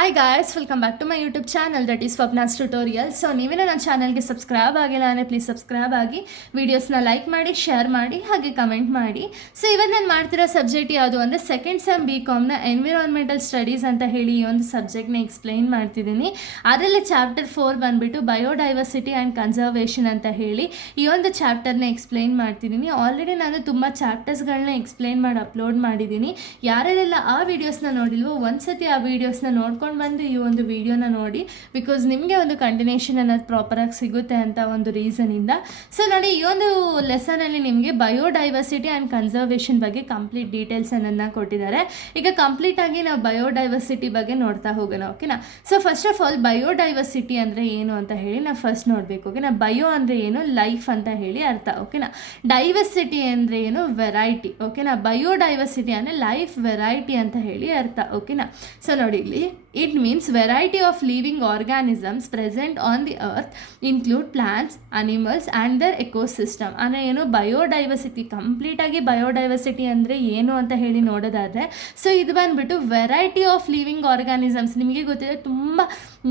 Hi guys, welcome back to my YouTube channel that is Swapna's tutorial. So ನೀವೇನೋ ನನ್ನ ಚಾನಲ್ಗೆ subscribe ಆಗಿಲ್ಲ ಅಂದರೆ ಪ್ಲೀಸ್ ಸಬ್ಸ್ಕ್ರೈಬ್ ಆಗಿ, ವೀಡಿಯೋಸ್ನ ಲೈಕ್ ಮಾಡಿ, ಶೇರ್ ಮಾಡಿ, ಹಾಗೆ ಕಮೆಂಟ್ ಮಾಡಿ. ಸೊ ಇವತ್ತು ನಾನು ಮಾಡ್ತಿರೋ ಸಬ್ಜೆಕ್ಟ್ ಯಾವುದು ಅಂದರೆ ಸೆಕೆಂಡ್ ಸೆಮ್ BComನ ಎನ್ವಿರಾನ್ಮೆಂಟಲ್ ಸ್ಟಡೀಸ್ ಅಂತ ಹೇಳಿ ಈ ಒಂದು ಸಬ್ಜೆಕ್ಟ್ನ ಎಕ್ಸ್ಪ್ಲೈನ್ ಮಾಡ್ತಿದ್ದೀನಿ. ಅದರಲ್ಲಿ ಚಾಪ್ಟರ್ 4 ಬಂದುಬಿಟ್ಟು ಬಯೋಡೈವರ್ಸಿಟಿ ಆ್ಯಂಡ್ ಕನ್ಸರ್ವೇಷನ್ ಅಂತ ಹೇಳಿ ಈ ಒಂದು ಚಾಪ್ಟರ್ನ ಎಕ್ಸ್ಪ್ಲೈನ್ ಮಾಡ್ತಿದ್ದೀನಿ. ಆಲ್ರೆಡಿ ನಾನು ತುಂಬ ಚಾಪ್ಟರ್ಸ್ಗಳನ್ನ ಎಕ್ಸ್ಪ್ಲೈನ್ ಮಾಡಿ ಅಪ್ಲೋಡ್ ಮಾಡಿದ್ದೀನಿ. ಯಾರೆಲ್ಲ ಆ ವೀಡಿಯೋಸ್ನ ನೋಡಿಲ್ವೋ ಒಂದ್ಸತಿ ಆ ವೀಡಿಯೋಸ್ನ ನೋಡ್ಕೊಂಡು ಬಂದು ಈ ಒಂದು ವಿಡಿಯೋನ ನೋಡಿ, ಬಿಕಾಸ್ ನಿಮಗೆ ಒಂದು ಕಂಟಿನ್ಯೂಷನ್ ಅನ್ನೋದು ಪ್ರಾಪರಾಗಿ ಸಿಗುತ್ತೆ ಅಂತ ಒಂದು ರೀಸನಿಂದ. ಸೊ ನೋಡಿ, ಈ ಒಂದು ಲೆಸನಲ್ಲಿ ನಿಮಗೆ ಬಯೋಡೈವರ್ಸಿಟಿ ಆ್ಯಂಡ್ ಕನ್ಸರ್ವೇಷನ್ ಬಗ್ಗೆ ಕಂಪ್ಲೀಟ್ ಡೀಟೇಲ್ಸ್ ಅನ್ನೋದನ್ನ ಕೊಟ್ಟಿದ್ದಾರೆ. ಈಗ ಕಂಪ್ಲೀಟಾಗಿ ನಾವು ಬಯೋಡೈವರ್ಸಿಟಿ ಬಗ್ಗೆ ನೋಡ್ತಾ ಹೋಗೋಣ, ಓಕೆನಾ. So first of all biodiversity ಅಂದರೆ ಏನು ಅಂತ ಹೇಳಿ ನಾವು ಫಸ್ಟ್ ನೋಡಬೇಕು, ಓಕೆನಾ. ಬಯೋ ಅಂದರೆ ಏನು, ಲೈಫ್ ಅಂತ ಹೇಳಿ ಅರ್ಥ, ಓಕೆನಾ. ಡೈವರ್ಸಿಟಿ ಅಂದರೆ ಏನು, ವೆರೈಟಿ, ಓಕೆನಾ. ಬಯೋಡೈವರ್ಸಿಟಿ ಅಂದರೆ ಲೈಫ್ ವೆರೈಟಿ ಅಂತ ಹೇಳಿ ಅರ್ಥ, ಓಕೆನಾ. ಸೊ ನೋಡಿ ಇಲ್ಲಿ, it means variety of living organisms present on the earth include plants, animals and their ecosystem. ಅಂದರೆ ಏನು, ಬಯೋಡೈವರ್ಸಿಟಿ. ಕಂಪ್ಲೀಟಾಗಿ ಬಯೋಡೈವರ್ಸಿಟಿ ಅಂದರೆ ಏನು ಅಂತ ಹೇಳಿ ನೋಡೋದಾದರೆ, ಸೊ ಇದು ಬಂದುಬಿಟ್ಟು ವೆರೈಟಿ ಆಫ್ ಲಿವಿಂಗ್ ಆರ್ಗಾನಿಸಮ್ಸ್. ನಿಮಗೆ ಗೊತ್ತಿದೆ, ತುಂಬ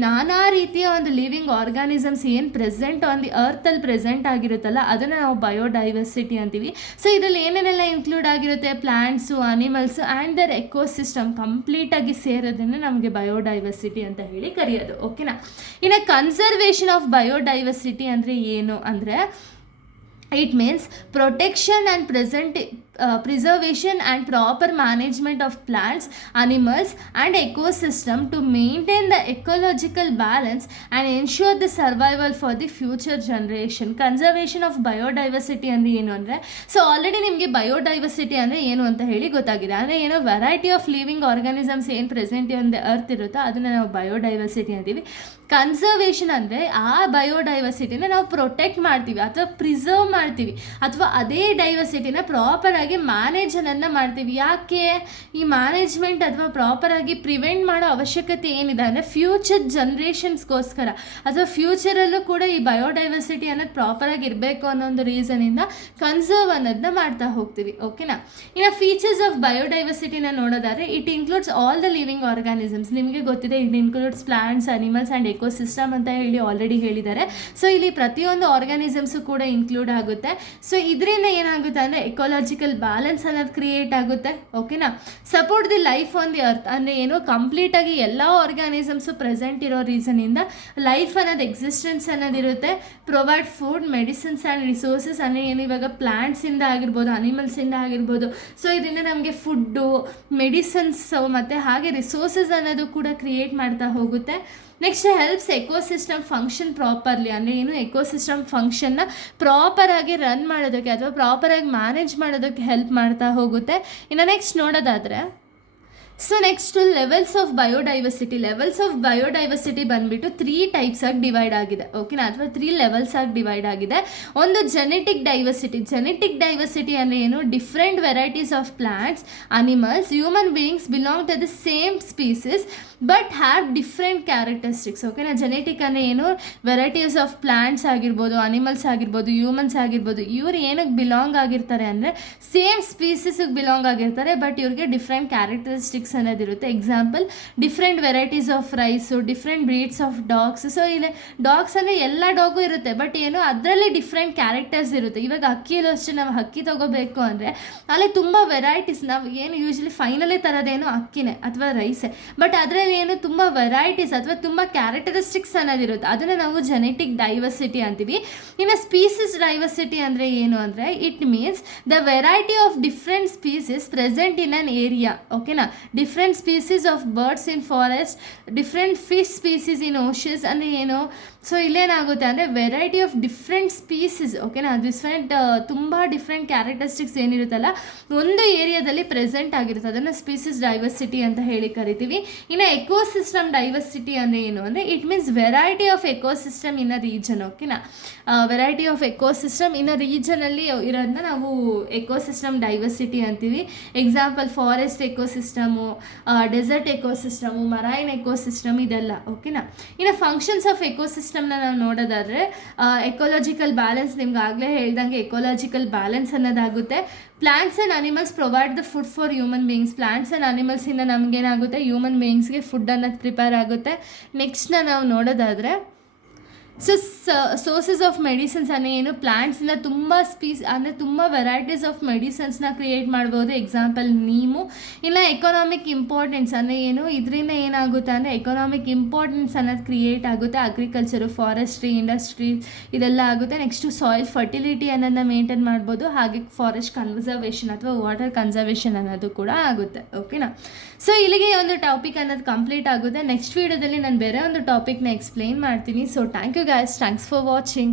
ನಾನಾ ರೀತಿಯ ಒಂದು ಲಿವಿಂಗ್ ಆರ್ಗಾನಿಸಮ್ಸ್ ಏನು ಪ್ರೆಸೆಂಟ್ ಆನ್ ದಿ ಅರ್ತಲ್ಲಿ ಪ್ರೆಸೆಂಟ್ ಆಗಿರುತ್ತಲ್ಲ, ಅದನ್ನು ನಾವು ಬಯೋಡೈವರ್ಸಿಟಿ ಅಂತೀವಿ. ಸೊ ಇದರಲ್ಲಿ ಏನೇನೆಲ್ಲ ಇನ್ಕ್ಲೂಡ್ ಆಗಿರುತ್ತೆ, plants, animals and their ecosystem ಕಂಪ್ಲೀಟಾಗಿ ಸೇರೋದನ್ನು ನಮಗೆ ಬಯೋಡೈವರ್ಸಿಟಿ ಅಂತ ಹೇಳಿ ಕರೆಯೋದು, ಓಕೆನಾ. ಇನ್ನು ಕನ್ಸರ್ವೇಷನ್ ಆಫ್ ಬಯೋಡೈವರ್ಸಿಟಿ ಅಂದರೆ ಏನು ಅಂದರೆ, it means protection and preservation and proper management of plants, animals and ecosystem to maintain the ecological balance and ensure the survival for the future generation. Conservation of biodiversity ಅಂದರೆ ಏನು ಅಂದರೆ, so already ನಿಮಗೆ biodiversity ಅಂದರೆ ಏನು ಅಂತ ಹೇಳಿ ಗೊತ್ತಾಗಿದೆ. ಅಂದರೆ ಏನು, ವೆರೈಟಿ ಆಫ್ ಲಿವಿಂಗ್ ಆರ್ಗಾನಿಸಮ್ಸ್ ಏನು ಪ್ರೆಸೆಂಟ್ ಆನ್ ದ ಅರ್ತ್ ಇರುತ್ತೋ ಅದನ್ನು ನಾವು ಬಯೋಡೈವರ್ಸಿಟಿ ಅಂತೀವಿ. ಕನ್ಸರ್ವೇಷನ್ ಅಂದರೆ ಆ ಬಯೋಡೈವರ್ಸಿಟಿನ ನಾವು ಪ್ರೊಟೆಕ್ಟ್ ಮಾಡ್ತೀವಿ ಅಥವಾ ಪ್ರಿಸರ್ವ್ ಮಾಡ್ತೀವಿ, ಅಥವಾ ಅದೇ ಡೈವರ್ಸಿಟಿನ ಪ್ರಾಪರಾಗಿ ಮ್ಯಾನೇಜನ್ನು ಮಾಡ್ತೀವಿ. ಯಾಕೆ ಈ ಮ್ಯಾನೇಜ್ಮೆಂಟ್ ಅಥವಾ ಪ್ರಾಪರಾಗಿ ಪ್ರಿವೆಂಟ್ ಮಾಡೋ ಅವಶ್ಯಕತೆ ಏನಿದೆ ಅಂದರೆ, ಫ್ಯೂಚರ್ ಜನ್ರೇಷನ್ಸ್ಗೋಸ್ಕರ ಅಥವಾ ಫ್ಯೂಚರಲ್ಲೂ ಕೂಡ ಈ ಬಯೋಡೈವರ್ಸಿಟಿ ಅನ್ನೋದು ಪ್ರಾಪರಾಗಿ ಇರಬೇಕು ಅನ್ನೋ ಒಂದು ರೀಸನಿಂದ ಕನ್ಸರ್ವ್ ಅನ್ನೋದನ್ನ ಮಾಡ್ತಾ ಹೋಗ್ತೀವಿ, ಓಕೆನಾ. ಇನ್ನು ಫೀಚರ್ಸ್ ಆಫ್ ಬಯೋಡೈವರ್ಸಿಟಿನ ನೋಡೋದಾದರೆ, it includes all the living organisms. ನಿಮಗೆ ಗೊತ್ತಿದೆ, it includes plants, animals and ecosystem ಅಂತ ಹೇಳಿ ಆಲ್ರೆಡಿ ಹೇಳಿದ್ದಾರೆ. ಸೊ ಇಲ್ಲಿ ಪ್ರತಿಯೊಂದು ಆರ್ಗಾನಿಸಮ್ಸು ಕೂಡ ಇನ್ಕ್ಲೂಡ್ ಆಗುತ್ತೆ. ಸೊ ಇದರಿಂದ ಏನಾಗುತ್ತೆ ಅಂದರೆ ಎಕೋಲಾಜಿಕಲ್ ಬ್ಯಾಲೆನ್ಸ್ ಅನ್ನೋದು ಕ್ರಿಯೇಟ್ ಆಗುತ್ತೆ, ಓಕೆನಾ. Support the life on the earth ಅಂದರೆ ಏನು, ಕಂಪ್ಲೀಟಾಗಿ ಎಲ್ಲ ಆರ್ಗಾನಿಸಮ್ಸು ಪ್ರೆಸೆಂಟ್ ಇರೋ ರೀಸನಿಂದ ಲೈಫ್ ಅನ್ನೋದು ಎಕ್ಸಿಸ್ಟೆನ್ಸ್ ಅನ್ನೋದಿರುತ್ತೆ. Provide food, medicines and resources ಅಂದರೆ ಏನು, ಇವಾಗ ಪ್ಲಾಂಟ್ಸಿಂದ ಆಗಿರ್ಬೋದು, ಅನಿಮಲ್ಸಿಂದ ಆಗಿರ್ಬೋದು. ಸೊ ಇದರಿಂದ ನಮಗೆ ಫುಡ್ಡು, ಮೆಡಿಸಿನ್ಸು ಮತ್ತು ಹಾಗೆ ರಿಸೋರ್ಸಸ್ ಅನ್ನೋದು ಕೂಡ ಕ್ರಿಯೇಟ್ ಮಾಡ್ತಾ ಹೋಗುತ್ತೆ. Next helps ecosystem function properly ಅಂದರೆ ಏನು, ಎಕೋಸಿಸ್ಟಮ್ ಫಂಕ್ಷನ್ನ ಪ್ರಾಪರಾಗಿ ರನ್ ಮಾಡೋದಕ್ಕೆ ಅಥವಾ ಪ್ರಾಪರಾಗಿ ಮ್ಯಾನೇಜ್ ಮಾಡೋದಕ್ಕೆ ಹೆಲ್ಪ್ ಮಾಡ್ತಾ ಹೋಗುತ್ತೆ. ಇನ್ನು ನೆಕ್ಸ್ಟ್ ನೋಡೋದಾದರೆ, so next levels of biodiversity. Levels of biodiversity ಬಂದುಬಿಟ್ಟು 3 ಟೈಪ್ಸ್ ಆಗಿ ಡಿವೈಡ್ ಆಗಿದೆ, ಓಕೆನಾ, ಅಥವಾ 3 ಲೆವೆಲ್ಸ್ ಆಗಿ ಡಿವೈಡ್ ಆಗಿದೆ. ಒಂದು ಜೆನೆಟಿಕ್ ಡೈವರ್ಸಿಟಿ. ಜೆನೆಟಿಕ್ ಡೈವರ್ಸಿಟಿ ಅಂದರೆ ಏನು, different varieties of plants, animals, human beings belong to the same species but have different characteristics, ಓಕೆನಾ. ಜೆನೆಟಿಕ್ ಅಂದರೆ ಏನು, ವೆರೈಟೀಸ್ ಆಫ್ ಪ್ಲಾಂಟ್ಸ್ ಆಗಿರ್ಬೋದು, ಅನಿಮಲ್ಸ್ ಆಗಿರ್ಬೋದು, ಹ್ಯೂಮನ್ಸ್ ಆಗಿರ್ಬೋದು, ಇವರು ಏನಕ್ಕೆ ಬಿಲಾಂಗ್ ಆಗಿರ್ತಾರೆ ಅಂದರೆ ಸೇಮ್ ಸ್ಪೀಸೀಸಿಗೆ ಬಿಲಾಂಗ್ ಆಗಿರ್ತಾರೆ, ಬಟ್ ಇವ್ರಿಗೆ ಡಿಫ್ರೆಂಟ್ ಕ್ಯಾರೆಕ್ಟರಿಸ್ಟಿಕ್ಸ್ ಅನ್ನೋದಿರುತ್ತೆ. Example, different varieties of rice, different breeds of dogs. So ಇಲ್ಲಿ ಡಾಗ್ಸ್ ಅಂದರೆ ಎಲ್ಲ ಡಾಗು ಇರುತ್ತೆ, ಬಟ್ ಏನು ಅದರಲ್ಲಿ ಡಿಫ್ರೆಂಟ್ ಕ್ಯಾರೆಕ್ಟರ್ಸ್ ಇರುತ್ತೆ. ಇವಾಗ ಅಕ್ಕಿಯಲ್ಲೂ ಅಷ್ಟೇ, ನಾವು ಅಕ್ಕಿ ತೊಗೋಬೇಕು ಅಂದರೆ ಅಲ್ಲಿ ತುಂಬ ವೆರೈಟೀಸ್, ನಾವು ಏನು ಯೂಶ್ವಲಿ ಫೈನಲಿ ತರೋದೇನು ಅಕ್ಕಿನೇ ಅಥವಾ ರೈಸೇ, ಬಟ್ ಅದರಲ್ಲಿ ಏನು ತುಂಬ ವೆರೈಟೀಸ್ ಅಥವಾ ತುಂಬ ಕ್ಯಾರೆಕ್ಟರಿಸ್ಟಿಕ್ಸ್ ಅನ್ನೋದಿರುತ್ತೆ. ಅದನ್ನು ನಾವು ಜೆನೆಟಿಕ್ ಡೈವರ್ಸಿಟಿ ಅಂತೀವಿ. ಇನ್ನು ಸ್ಪೀಸೀಸ್ ಡೈವರ್ಸಿಟಿ ಅಂದರೆ ಏನು ಅಂದರೆ, it means the variety of different species present in an area, ಓಕೆನಾ. Different species of birds in forest, different fish species in oceans ಅಂದರೆ ಏನು. ಸೊ ಇಲ್ಲೇನಾಗುತ್ತೆ ಅಂದರೆ ವೆರೈಟಿ ಆಫ್ ಡಿಫ್ರೆಂಟ್ ಸ್ಪೀಸೀಸ್, ಓಕೆನಾ. ಡಿಫ್ರೆಂಟ್ ತುಂಬ ಡಿಫ್ರೆಂಟ್ ಕ್ಯಾರೆಕ್ಟರಿಸ್ಟಿಕ್ಸ್ ಏನಿರುತ್ತಲ್ಲ ಒಂದು ಏರಿಯಾದಲ್ಲಿ ಪ್ರೆಸೆಂಟ್ ಆಗಿರುತ್ತೆ, ಅದನ್ನು ಸ್ಪೀಸೀಸ್ ಡೈವರ್ಸಿಟಿ ಅಂತ ಹೇಳಿ ಕರಿತೀವಿ. ಇನ್ನು ಎಕೋಸಿಸ್ಟಮ್ ಡೈವರ್ಸಿಟಿ ಅಂದರೆ ಏನು ಅಂದರೆ, it means variety of ecosystem in a region, ಓಕೆನಾ. Variety of ecosystem in a ರೀಜನಲ್ಲಿ ಇರೋದನ್ನ ನಾವು ಎಕೋಸಿಸ್ಟಮ್ ಡೈವರ್ಸಿಟಿ ಅಂತೀವಿ. Example, forest ecosystem, desert ecosystem, marine ecosystem ಇದೆಲ್ಲ. ಓಕೆನಾ. ಇನ್ನು ಫಂಕ್ಷನ್ಸ್ ಆಫ್ ಎಕೋಸಿಸ್ಟಮ್ನ ನಾವು ನೋಡೋದಾದರೆ ಎಕೋಲಾಜಿಕಲ್ ಬ್ಯಾಲೆನ್ಸ್, ನಿಮ್ಗೆ ಆಗಲೇ ಹೇಳ್ದಂಗೆ ಎಕೋಲಾಜಿಕಲ್ ಬ್ಯಾಲೆನ್ಸ್ ಅನ್ನೋದಾಗುತ್ತೆ. Plants and animals provide the food for human beings. Plants and ಅನಿಮಲ್ಸಿಂದ ನಮಗೇನಾಗುತ್ತೆ, ಹ್ಯೂಮನ್ ಬೀಯಿಂಗ್ಸ್ಗೆ ಫುಡ್ ಅನ್ನೋದು ಪ್ರಿಪೇರ್ ಆಗುತ್ತೆ. ನೆಕ್ಸ್ಟ್ನ ನಾವು ನೋಡೋದಾದರೆ ಸೋರ್ಸಸ್ ಆಫ್ ಮೆಡಿಸಿನ್ಸ್ ಅಂದರೆ ಏನು, ಪ್ಲಾಂಟ್ಸಿಂದ ತುಂಬ ವೆರೈಟೀಸ್ ಆಫ್ ಮೆಡಿಸಿನ್ಸ್ನ ಕ್ರಿಯೇಟ್ ಮಾಡ್ಬೋದು. ಎಕ್ಸಾಂಪಲ್ ನೀಮು. ಇಲ್ಲ ಎಕನಾಮಿಕ್ ಇಂಪಾರ್ಟೆನ್ಸ್ ಅಂದರೆ ಏನು, ಇದರಿಂದ ಏನಾಗುತ್ತೆ ಅಂದರೆ ಎಕನಾಮಿಕ್ ಇಂಪಾರ್ಟೆನ್ಸ್ ಅನ್ನೋದು ಕ್ರಿಯೇಟ್ ಆಗುತ್ತೆ. ಅಗ್ರಿಕಲ್ಚರು, ಫಾರೆಸ್ಟ್ರಿ, ಇಂಡಸ್ಟ್ರಿ ಇದೆಲ್ಲ ಆಗುತ್ತೆ. ನೆಕ್ಸ್ಟು ಸಾಯಿಲ್ ಫರ್ಟಿಲಿಟಿ ಅನ್ನೋದನ್ನ ಮೇಂಟೈನ್ ಮಾಡ್ಬೋದು. ಹಾಗೆ ಫಾರೆಸ್ಟ್ ಕನ್ಸರ್ವೇಷನ್ ಅಥವಾ ವಾಟರ್ ಕನ್ಸರ್ವೇಷನ್ ಅನ್ನೋದು ಕೂಡ ಆಗುತ್ತೆ. ಓಕೆನಾ. ಸೊ ಇಲ್ಲಿಗೆ ಒಂದು ಟಾಪಿಕ್ ಅನ್ನೋದು ಕಂಪ್ಲೀಟ್ ಆಗುತ್ತೆ. ನೆಕ್ಸ್ಟ್ ವೀಡಿಯೋದಲ್ಲಿ ನಾನು ಬೇರೆ ಒಂದು ಟಾಪಿಕ್ನ ಎಕ್ಸ್ಪ್ಲೇನ್ ಮಾಡ್ತೀನಿ. So thank you guys, thanks for watching.